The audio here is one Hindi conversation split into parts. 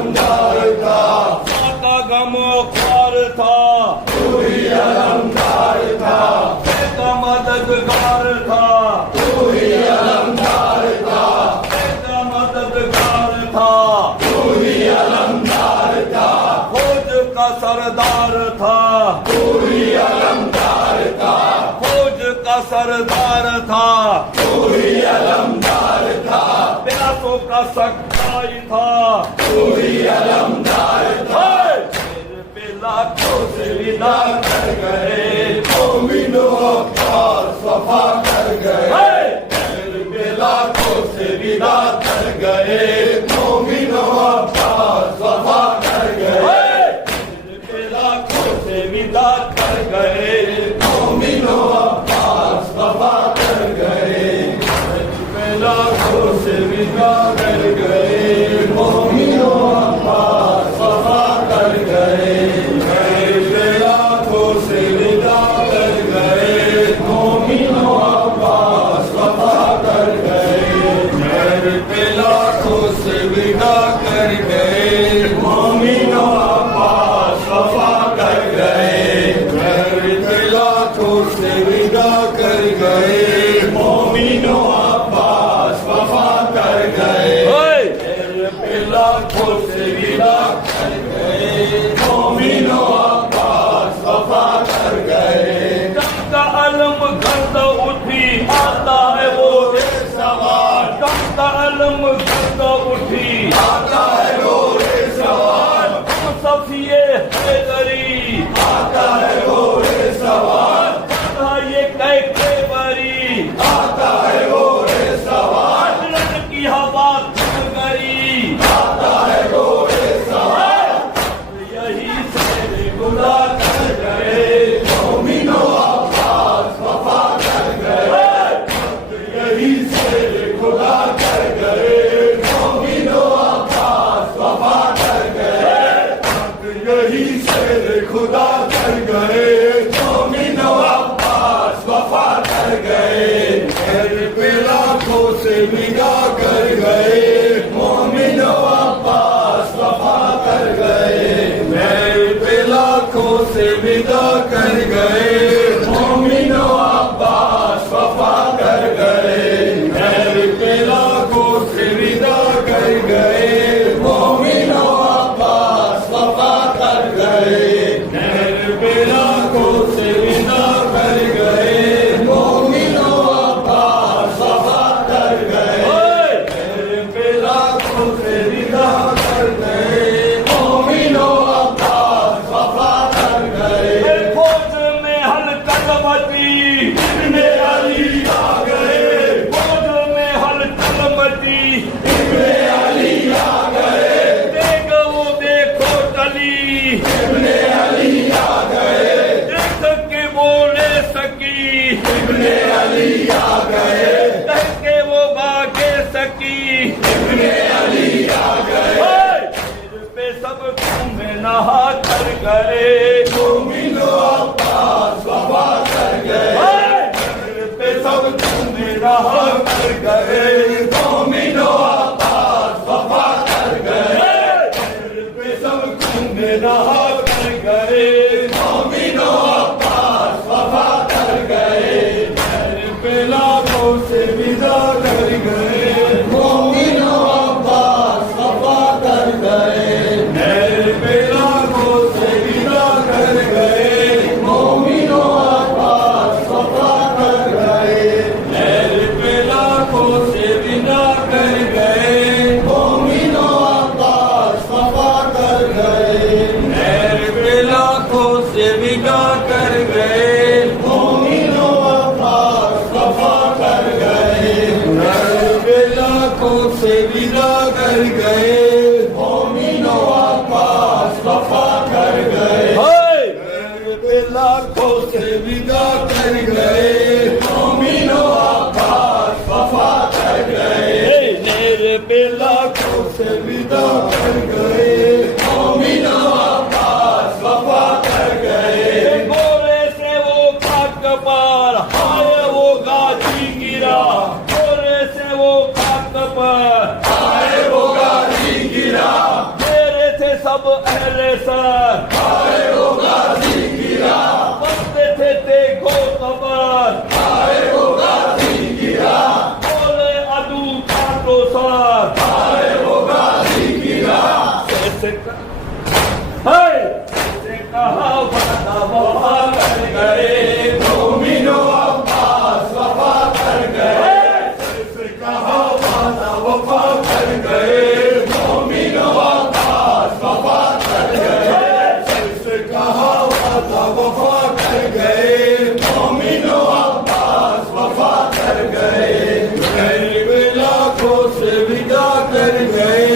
अलमदार था, का गम ख्वार था, तू ही अलमदार था, का मददगार था, तू ही अलमदार था, का मददगार था, तू ही अलमदार था, फौज का सरदार था, तू ही अलमदार था, फौज का सरदार था, तू ही अलमदार था, प्यासों का सच्चाई था, तू ही अलमदार था। तेरे पे लाखों से विदा कर गए, मोमिनों अब्बास वफा कर गए, तेरे पे लाखों से विदा कर गए, मोमिनों अब्बास वफा कर गए, तेरे पे लाखों से विदा कर गए, मोमिनों अब्बास वफा कर गए, तेरे पे लाखों से विदा कर गए, मोमिनों अब्बास वफा कर गए, तेरे पे लाखों से विदा कर गए, मोमिनों अब्बास वफा कर गए, तेरे पे लाखों से विदा कर गए, मोमिनों अब्बास वफा कर गए, तेरे पे लाखों से विदा कर गए, मोमिनों अब्बास वफा कर गए, तेरे पे लाखों से विदा कर गए, मोमिनों अब्बास वफा कर गए। का अलम गर्द उठी आता है वो सवाल का अलम गर्द उठी आता है गोरे सवाल, सफिए हैदरी आता है गोरे सवाल, ये कैसे बरी आता है गोरे सवाल, की हवा थम गई, आता है गोरे सवाल, यही से गुदा कर गए, मोमिनों अब्बास वफा कर गए, यही से खुदा कर गए, मोमिनों अब्बास वफा कर गए, यही से खुदा कर गए, मोमिनों अब्बास वफा कर गए, तेरे पे लाखों से विदा कर गए, मोमिनों अब्बास वफा कर गए, मेरे पे लाखों से विदा कर गए, मोमिनों अब्बास वफा कर गए, मेरे पे लाखों से विदा कर गए, मोमिनों अब्बास वफा कर गए, मेरे पे लाखों से विदा कर गए, मोमिनों अब्बास वफा कर गए, मेरे पे लाखों से विदा कर गए, मोमिनों अब्बास वफा कर गए। फौज में हलकत मची, इब्ने अली आ गए, फौज में हलकत मची, इब्ने अली आ गए, देखो चली, इब्ने अली आ गए, देख के बोले सकी, इब्ने अली आ गए, कह के वो भागे सकी, इब्ने अली आ गए, सिर पे सब तुम्हें नहा कर करे, मोमिनों अब्बास वफा कर गए, सिर पे सब तुम्हें नहा कर गए, मोमिनों अब्बास वफा कर गए, सिर पे सब तुम्हें नहा कर गए, मोमिनों अब्बास वफा कर गए, सिर पे लाखों से विदा कर गए, मोमिनों अब्बास वफा कर गए, मेरे पे लाखों से विदा कर गए, मोमिनों अब्बास वफा कर गए, मेरे पे लाखों से विदा सब अहले सर बनते थे देखो खबर बोले अदू काटो सर ऐसे कहा वादा वफा कर गए मोमिनो अब्बास वफा कर गए ऐसे कहा वादा वफा कर गए मोमिनो अब्बास वफा कर गए ऐसे कहा वादा वफा कर गए मोमिनो अब्बास वफा कर गए गरीब लाखों से विदा कर गए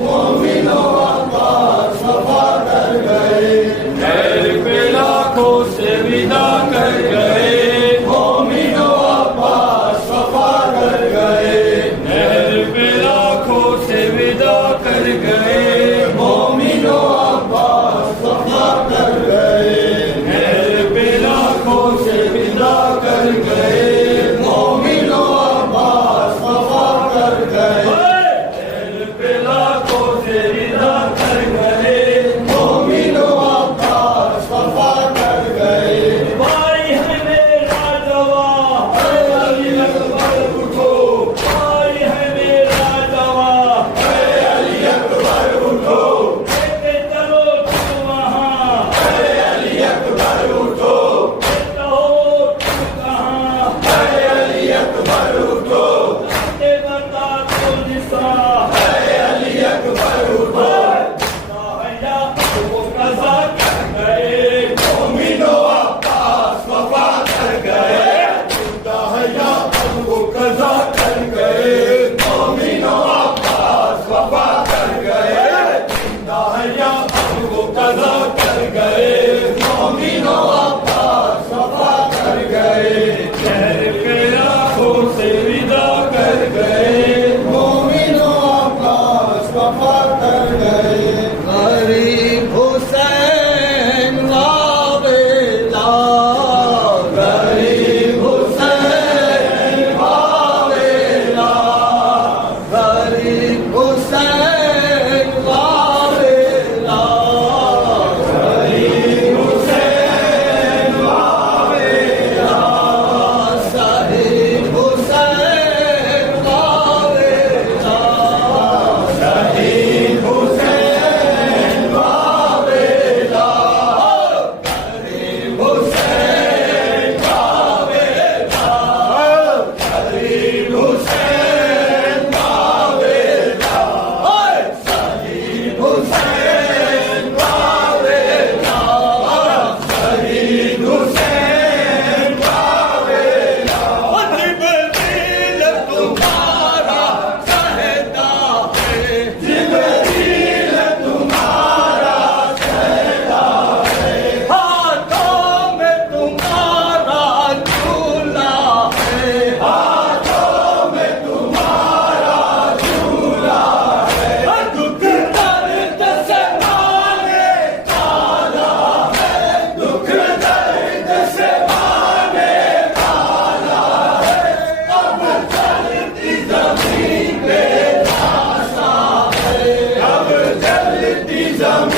मोमिनो अब्बास वफा कर गए गरीब लाखों से विदा कर गए मोमिनो अब्बास वफा कर गए गरीब लाखों से विदा कर गए मोमिनो अब्बास वफा कर गए गरीब लाखों से विदा कर गए मोमिनो अब्बास वफा कर गए गरीब लाखों से विदा कर गए मोमिनो अब्बास वफा कर गए भाई है मेरा जवान अली अकबर उठो भाई है मेरा जवान अली अकबर उठो लेके चलो तुम वहाँ अली अकबर उठो कहो तुम कहाँ अली अकबर उठो के बता तो निशा अली अकबर उठो या वो कज़ा कर गए मोमिनो अब्बास वफा कर गए दाहिया वो कज़ा कर गए मोमिनो अब्बास वफा कर गए दाहिया वो कज़ा कर गए मोमिनो अब्बास वफा कर गए शहर के आँखों से विदा कर गए मोमिनो अब्बास वफा कर गए गरीब हुसैन वावेला गरीब हुसैन वावेला गरीब हुसैन वावेला गरीब हुसैन वावेला शहीद हुसैन वावेला शहीद हुसैन वावेला गरीब हुसैन वावेला गरीब हुसैन वावेला शहीद हुसैन वावेला शहीद हुसैन वावेला जिब्रील तुम्हारा सहता है जिब्रील तुम्हारा सहता है हाथों में तुम्हारा झूला है हाथों में तुम्हारा झूला है दुख दर्द से माने काला है दुख दर्द से माने काला है अब चलती जमीन पे लाशा है अब चलती जमीन